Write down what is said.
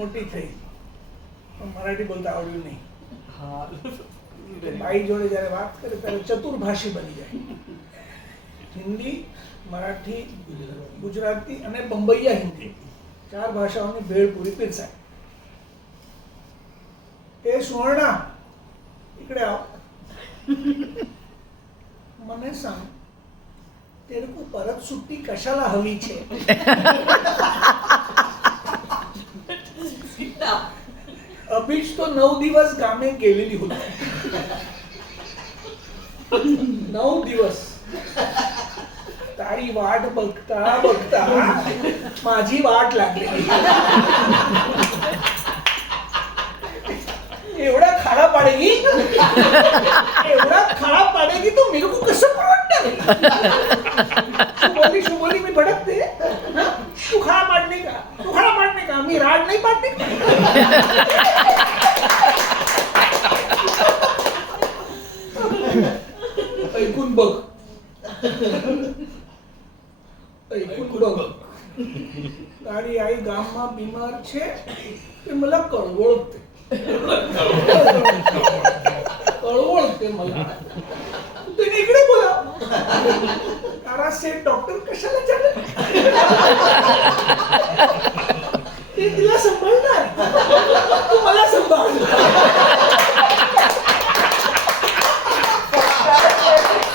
મોટી થઈ પણ મરાઠી બોલતા આવડ્યું નહીં. બાઈ જોડે જ્યારે વાત કરે ત્યારે ચતુર્ભાષી બની જાય. હિન્દી, મરાઠી, ગુજરાતી અને બંબઈયા હિન્દી 4 ભાષાઓની ભેળ પૂરી પીરસાય. એ સુવર્ણા इकडे आओ. મને सांग तेरे को परत सुट्टी कशाला हवी छे? अभीच तो 9 दिवस गामे गेलेली होती. 9 दिवस तारी वाट बघता बघता माझी वाट लागलेली. एवढा खाड़ा पाडेगी, एवढा खाड़ा पाडेगी तो मेरे को कसं परवडणार? शुभोली मी भडकते. तू खाड़ा पाडणे का मी राड नाही पाडणे का? ऐकून बघ. તારી આઈ ગામમાં બીમાર છે તે मला कळवळते. कळवळते मला.